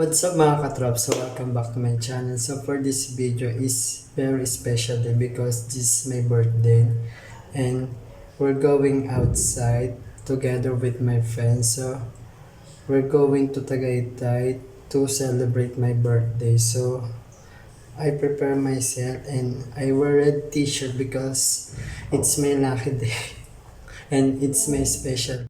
What's up mga katrops? So welcome back to my channel. So for this video is very special day because this is my birthday and we're going outside together with my friends. So we're going to Tagaytay to celebrate my birthday. So I prepare myself and I wear red t-shirt because it's my lucky day and it's my special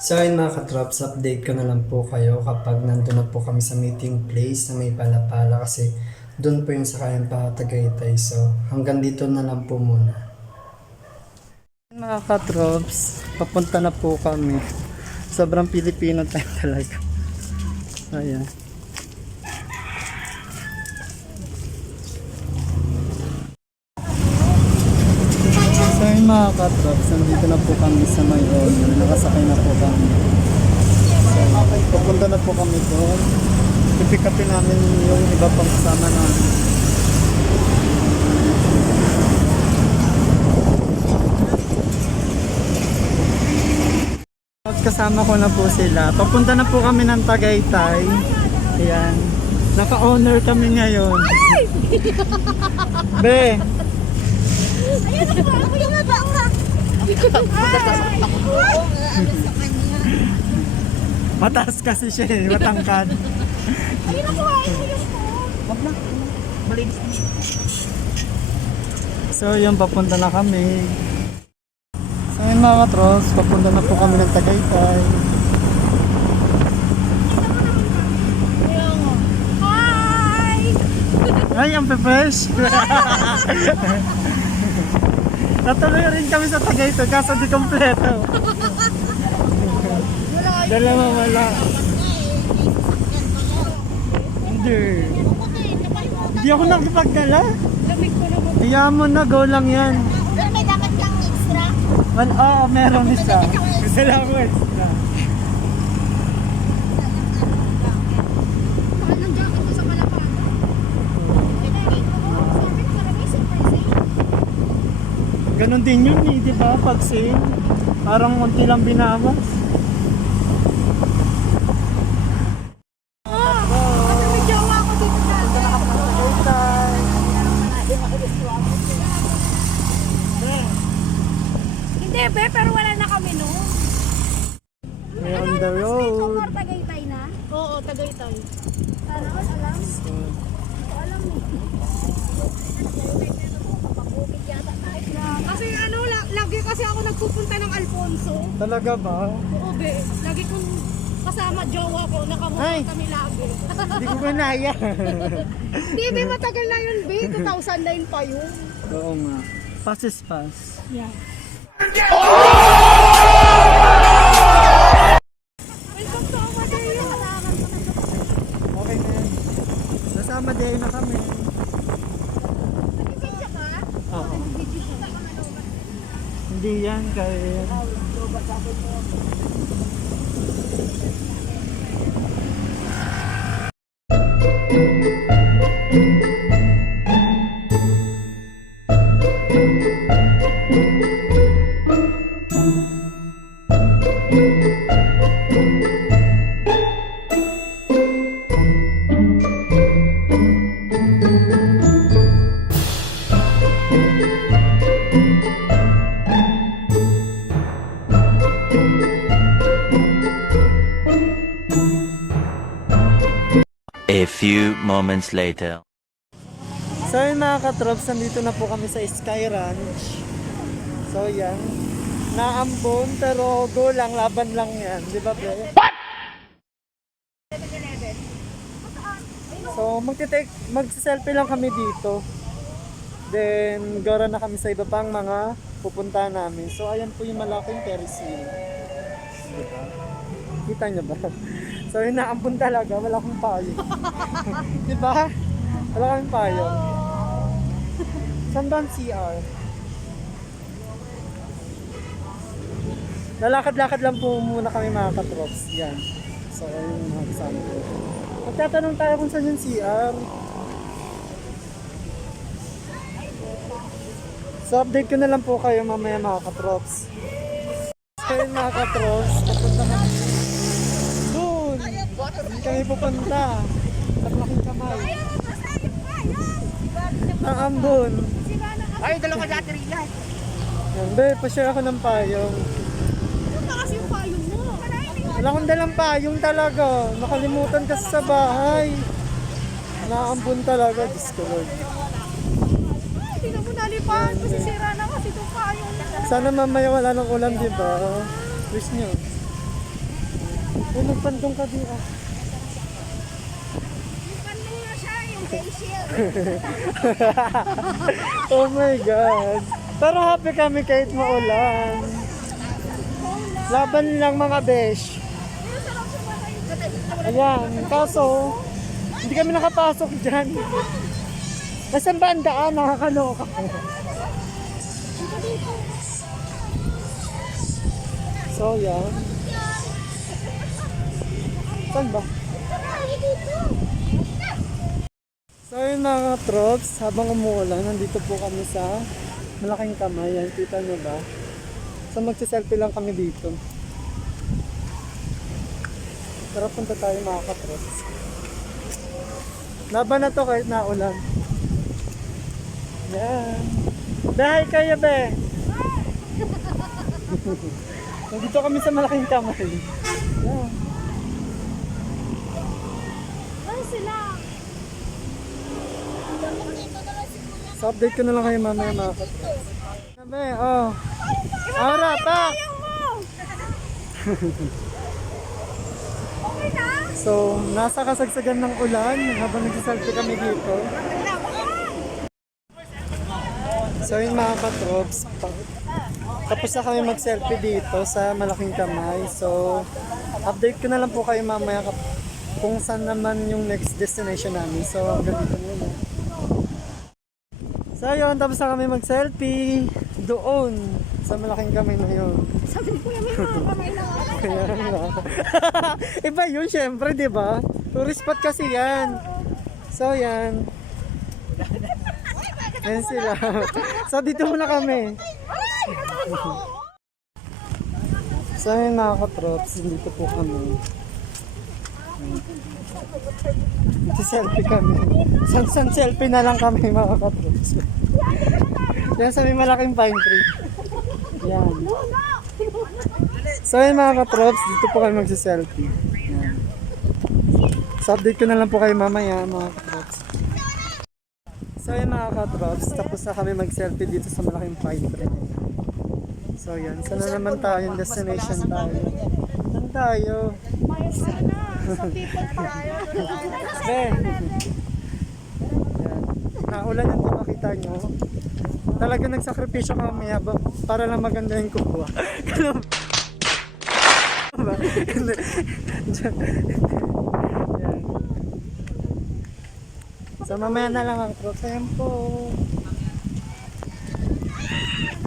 So ayun mga katrops, update ko na lang po kayo kapag nandun na po kami sa meeting place na may palapala kasi doon po yung sakayan pa Tagaytay. So hanggang dito na lang po muna. Mga katrops, papunta na po kami. Sobrang Pilipino tayo talaga. Ayan. So yun mga katrops, nandito na po kami sa may owner. Nakasakay na po kami. So, pupunta na po kami doon. Pipick upin namin yung iba pang kasama namin. Kasama ko na po sila. Papunta na po kami ng Tagaytay. Ayan. Naka-honor kami ngayon. Be, Ako yung nga ba nga? mataas kasi siya eh, matangkad. Ayun ako, ayun mo yung phone. Wag na. Niya. So yun, papunta na kami. So yun mga katros, papunta na po kami ng Tagaytay. Hi! Ay, ang pe-fresh! Natuloy rin kami sa Tagaytay, kaso di kompleto. Dalawa wala. Hindi. Hindi ako nakipagdala. Kaya mo na, go lang yan. Pero may dapat kang extra. Well, oo, meron isa. Isa lang ako extra. Mahal ng jacket ko sa Malapana. Sabi na marami surprise eh. Ganon din yun eh, di ba? Pag sale, parang unti lang binawas. May Hindi, be, pero wala na kami no. We're on the Street road. or Tagaytay na? Oo, Tagaytay. Ano, alam? Hindi ko alam eh. Kasi ano, la- lagi kasi ako nagpupunta ng Alfonso. Talaga ba? Oo, be. Lagi kong kasama jowa ko, Ay. nakamukha kami lagi. Hindi ko kanaya. Hindi, be, matagal na yun, be. 2009 pa yun. Oo nga. Pass is pass. Yeah. Welcome Hindi moments later. So yun mga katrops, nandito na po kami sa Sky Ranch. So yan. Naambon pero go lang, laban lang yan. Di ba pre? So magte-take, mag-selfie lang kami dito. Then gora na kami sa iba pang mga pupunta namin. So ayan po yung malaking Ferris wheel. Kita niyo ba? So yun naambon talaga, wala akong payo. Di ba? Wala kang payo. Saan ba CR? Lalakad-lakad lang po muna kami mga katrops. Yan. So, ayun yung mga kasama ko. Magtatanong tayo kung saan yung CR. So, update ko na lang po kayo mamaya mga katrops. So, mga katrops. Kami. Pupunta. Sa malaking kamay. Ang ambon. Ay, dalawa yan. Yan, be, pa-share ako ng payong. Ba kasi yung payong mo? Wala akong dalang payong talaga. Nakalimutan kasi sa bahay. Naambon talaga, Diyos ko Lord. Tingnan mo nalipan. Masisira na kasi itong payong mo. Sana mamaya wala ng ulan, di ba? Wish nyo. Uy, nagpantong ka di ah. Ano nga siya, yung facial. Oh my God. Pero happy kami kahit maulan. Laban lang mga besh. Ayan, kaso, hindi kami nakapasok dyan. Nasaan ba ang daan? Nakakaloka. So, yan. Saan ba? So yun mga trops, habang umuulan, nandito po kami sa malaking kamay. Yan, kita nyo ba? So magsiselfie lang kami dito. Tara punta tayo mga katrops. Laban na to kahit naulan. Yan. Dahil kayo be! Nandito kami sa malaking kamay. Yan. Ano sila? So update ko na lang kayo mamaya mga katrops. Sabi, oh. Ara, na? So, nasa kasagsagan ng ulan habang nagsiselfie kami dito. So yun mga katrops, tapos na kami mag-selfie dito sa malaking kamay. So, update ko na lang po kayo mamaya kap- kung saan naman yung next destination namin. So, hanggang dito. So yun, tapos na kami mag-selfie doon sa malaking kamay na yun. Sabi Kuya, may mga kamay na. Kaya nga. Iba yun, syempre, di ba? Tourist spot kasi yan. So, yan. Yan sila. so, dito muna kami. so, yun mga katrops, dito po kami. Selfie kami. San, san selfie na lang kami mga katrops. Yan sa may malaking pine tree. Yan. So yun mga katrops, dito po kami magsiselfie. Yan. So update ko na lang po kayo mamaya mga katrops. So yun mga katrops, tapos na kami mag-selfie dito sa malaking pine tree. So yan, saan na naman tayo, yung destination tayo. Saan tayo? Sa people park. Be! Yan. Naulan yung makita nyo. Talaga nagsakripisyo kami habang para lang maganda yung kuha. Ganun ba? So mamaya na lang ang cross tempo.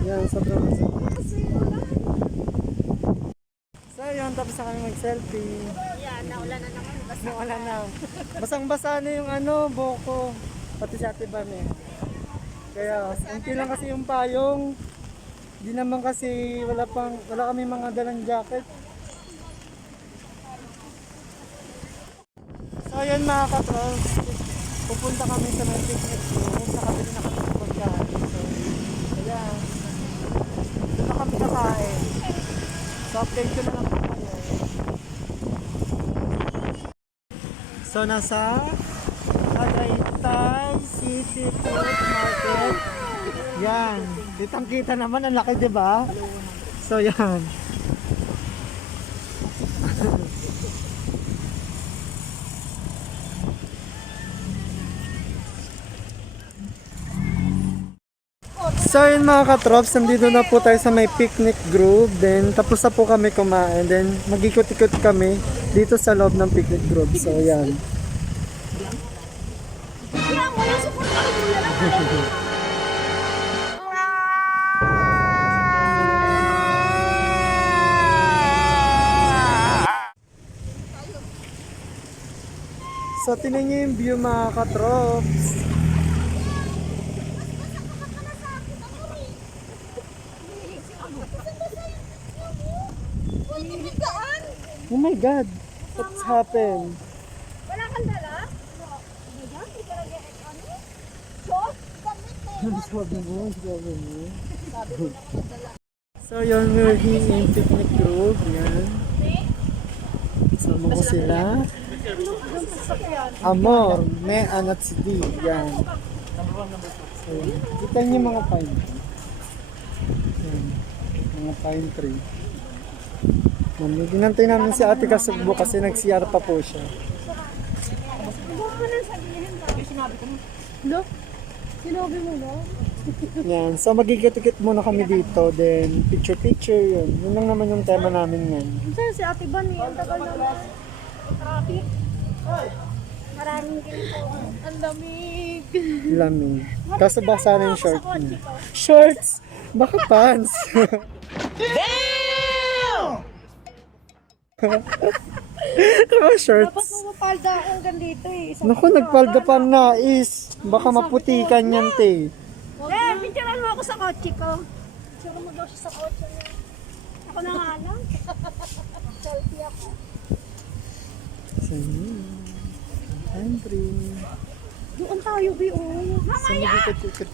Yan, sobrang So yun, tapos na kami mag-selfie. Yan, naulan na naman. Basta Wala na. Basang basa na yung ano, boko. Pati sa ate Van eh. Kaya, unti lang kasi yung payong. Di naman kasi wala pang, wala kami mga dalang jacket. So ayun mga katrol, pupunta kami sa may picnic room. Nakabili na kami ng pagkain. So, ayan. Doon na kami kakain. So update ko na lang po. So nasa City Food Market. Yan. Kitang kita naman ang laki 'di ba? So yan. So yun mga katrops, nandito na po tayo sa may picnic group. Then tapos na po kami kumain. Then mag-ikot-ikot kami dito sa loob ng picnic group. So. Yan, So tingnan nyo yung view mga katrops. Oh my God! What's happened? kang dala? So yun, we're here in picnic group. Yan. Kasama ko sila. Amor, Mean at si D. Yan. So, yan. Kita niyo mga pine. Yan. Mga pine tree. Yan. Ginantay namin si Ate Kasugbo kasi nag-CR pa po siya. Ba? Sinabi mo. No? Yan. So magigit-git muna kami dito. Then picture-picture yun. Yun lang naman yung tema namin ngayon. Saan si Ate Bani? Ang tagal naman. Traffic. Maraming ganito. Ang lamig. Lamig. Kaso basa na yung short niya. Shorts! Baka pants! Damn! shorts. Dapat pumapalda ako hanggang dito eh. Sa Naku, nagpalda pa na is. Baka maputikan yan, te. Eh, picturean mo ako sa kotse ko. Picture mo daw siya sa kotse niya. Ako na nga lang. Selfie ako. Yun. Entry. Doon tayo, Bi. Oh. So, magikot-ikot.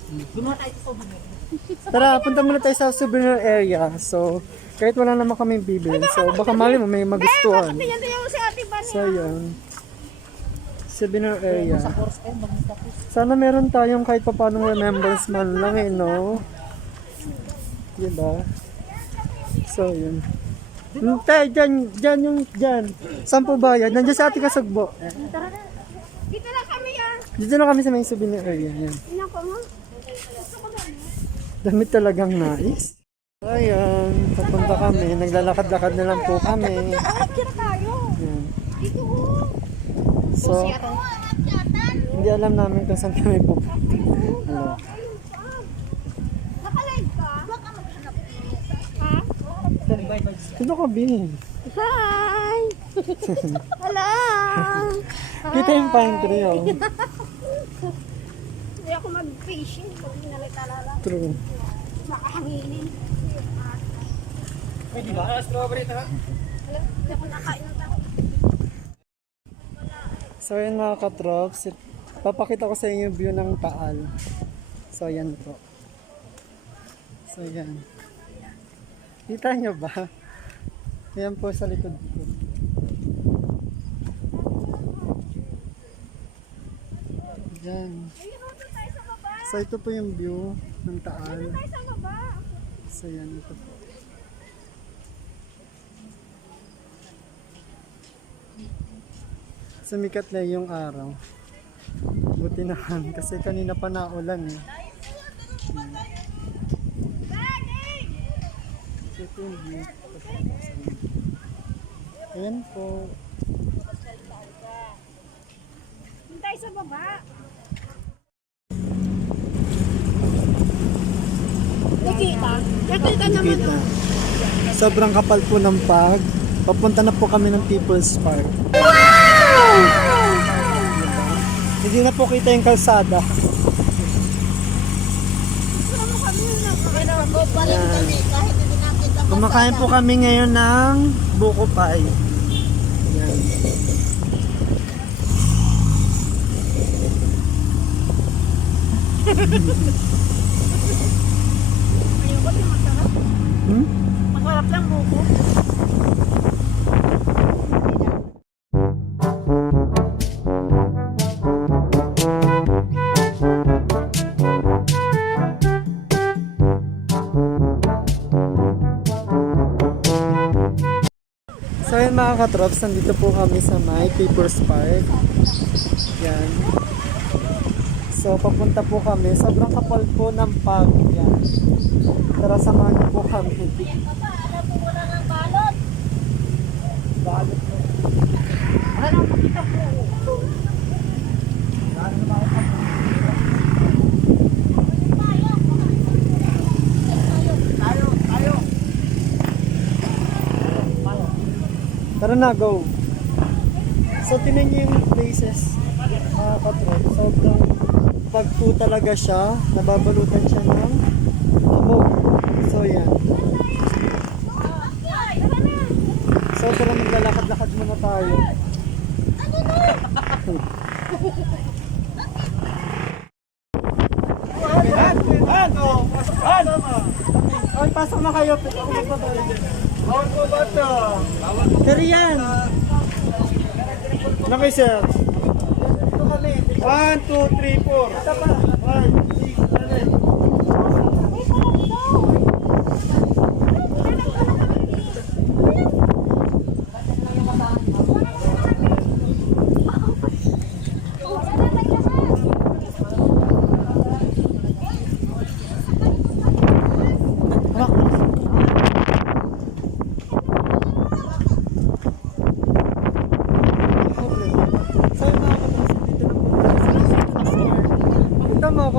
Tara, punta muna tayo sa souvenir area. So, kahit wala naman kami bibili. So, baka mali mo may magustuhan. Tingnan tayo si Ate Bani. So, yun. Souvenir area. Sana meron tayong kahit pa paano remembrance man lang eh, no? Diba? So, yun. Hintay, dyan, dyan yung, dyan. Saan po ba yan? Nandiyan sa ating na. Dito lang kami ah. Dito na kami sa may souvenir area. Yan. Tingnan ko mo. Damit talagang nais. Ayan, papunta kami. Naglalakad-lakad na lang po kami. Tira tayo. Yan. Dito oh. So, hindi alam namin kung saan kami pupunta. Hello. Sino ka, Bin? Hi! Hello! Kita yung pine tree, oh. Hindi ako mag-fishing pag hinalitalala. True. Makahanginin. Pwede ba? Strawberry ito Hindi ako nakain ng tao. So, yun mga katrops. Papakita ko sa inyo yung view ng Taal. So, yan po. So, yan. Kita nyo ba? Yan po sa likod ko. Yan. Ayun, doon tayo sa baba. So, ito po yung view ng Taal. So, yan. Ito po. Sumikat na yung araw. Buti naman kasi kanina pa naulan eh. View. Ayan po. Doon tayo sa baba. Nakita? Nakita naman. Kita. Sobrang kapal po ng pag. Papunta na po kami ng People's Park. Hindi na po kita yung kalsada. Kumakain po kami ngayon ng buko pie. Yan. Ayoko masarap. Hmm? Masarap lang buko. So yun mga katrops, nandito po kami sa may People's Park. Yan. So papunta po kami. Sobrang kapal po ng pag. Yan. Tara samahan niyo po kami. Alam mo wala ng balot. Balot po. Wala nang Tara na, go. So, tinan niyo yung places, mga katrol. Sobrang pag po talaga siya, nababalutan siya ng amog. So, yan. So, tara maglalakad-lakad muna tayo. Ano? Ay, oh, pasok na kayo. Ako magbabalik. Ano? Bawal po ba ito? Sir yan. Nakay sir. Ito kami. 1, 2, 3, 4. Ito pa. 1, 6, 7. So, yung mga kapatid, dito na po tayo sa Christmas Park.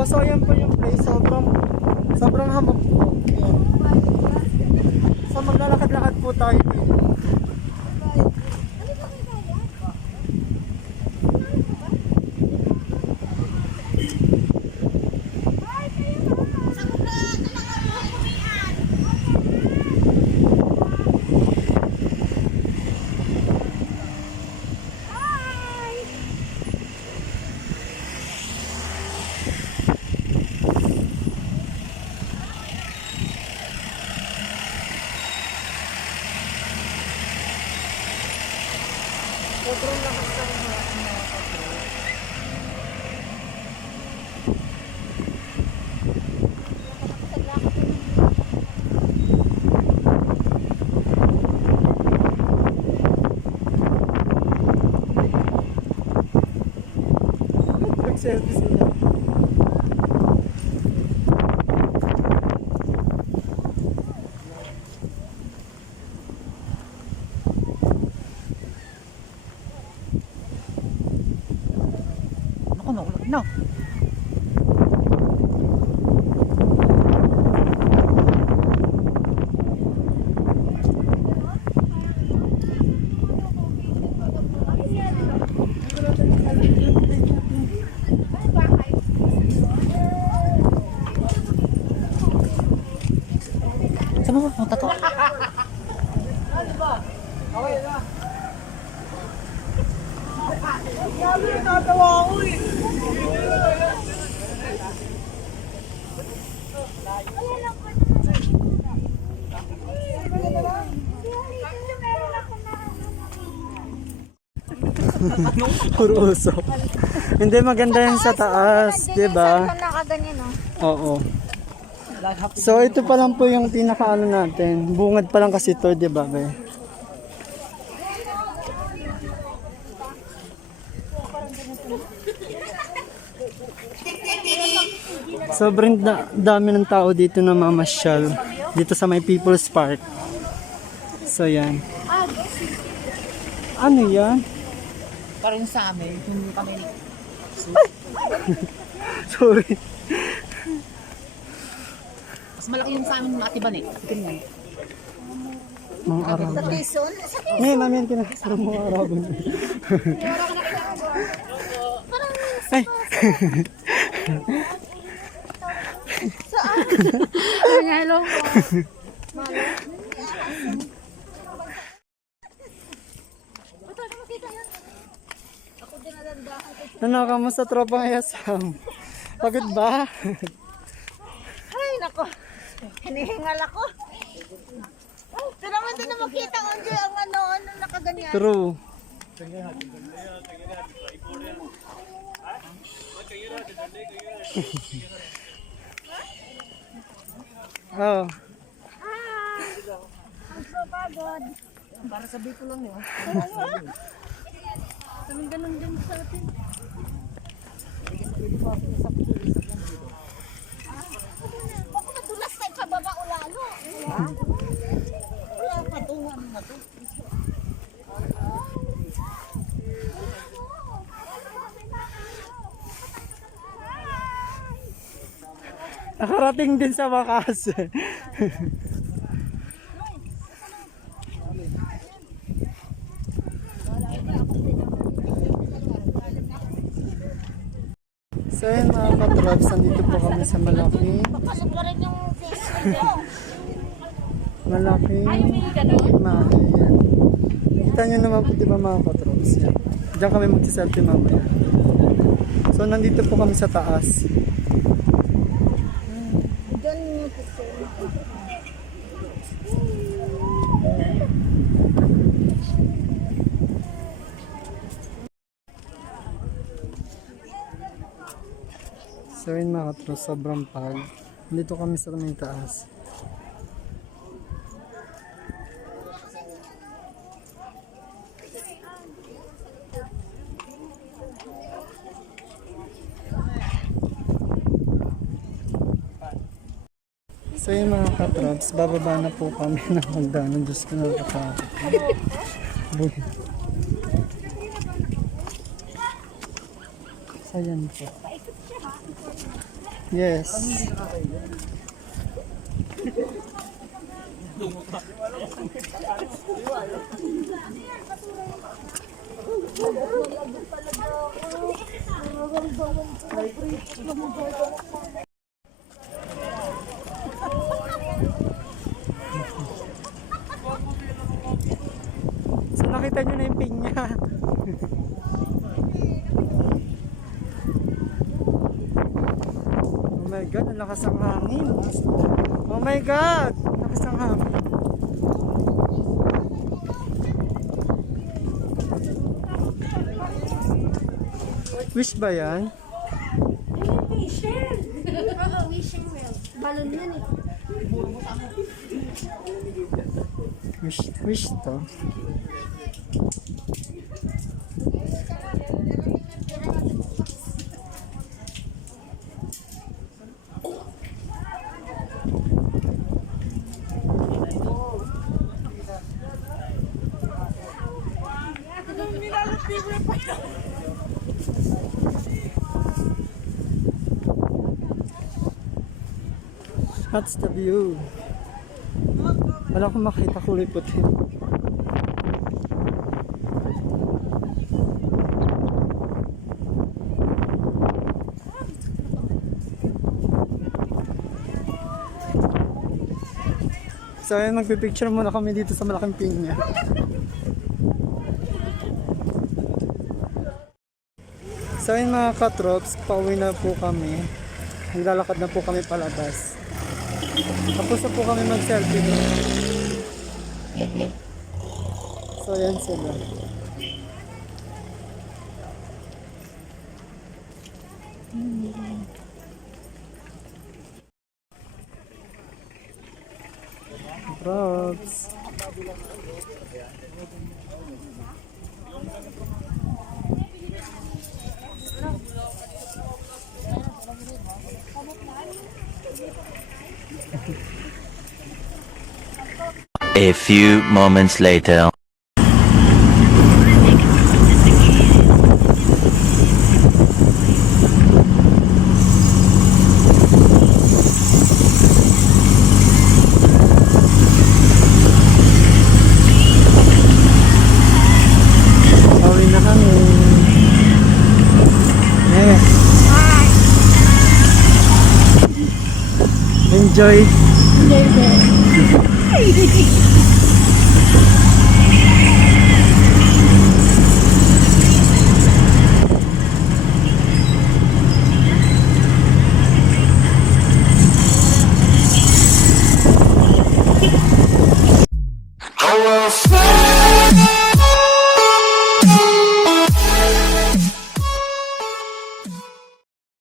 Ako, so ayan po yung place, sobrang, sobrang hamog po. Ayan. So, maglalakad-lakad po tayo dito. Sobrang lakas ng mga mga kapatid. Nag-selfie sila. Naku, naku, no. Saan mo? Punta to? Puro usok. Hindi maganda yan sa taas, di ba? nakaganyan, no? Oo. So ito pa lang po yung pinakaano natin. Bungad pa lang kasi to, di ba? Be? Sobrang da- dami ng tao dito na mamasyal. Dito sa may People's Park. So yan. Ano yan? Karoon sa amin, yung kami ni... Sorry. Mas malaki yung sa amin mga atiban eh. Ganyan. Mga Arabo. Quezon? Sa Ngayon namin kinakasama mga Arabo. Ay, Hello po. ano ka mo sa tropang ayasam? Pagod ba? Hinihingal ako. Pero naman din na makita ko ang ano, ano nakaganyan. True. oh, Ang pagod. Para sabi ko lang yun. Kaming ganun din sa atin. Baka madulas tayo sa baba o lalo. Wala patungan na to. Nakarating din sa wakas. so yun mga katrabs, nandito po kami sa malaki, Malaki. Mahi yan. Kita nyo naman po, di ba mga patrons? Yan. Diyan kami magsiselfie mamaya. So, nandito po kami sa taas. Doon mo kasi. So yun mga katro, sobrang pag. Dito kami sa may taas. So yun mga katrops, bababa na po kami ng hagdanan. Diyos ko nakakatakot. Buhay. So yan po. Yes. So nakita nyo na yung pinya. oh ang lakas ng hangin. Oh my god, ang lakas ng hangin. Wish ba yan? Balon yan eh. Wish, wish to. That's the view. Wala akong makita kulay puti. So ayun, magpipicture muna kami dito sa malaking pinya. So ayun mga katrops, pauwi na po kami. Naglalakad na po kami palabas. Tapos na po kami mag-selfie doon. So, yan sila. Props. A few moments later. Pauwi na kami. Yeah. Enjoy.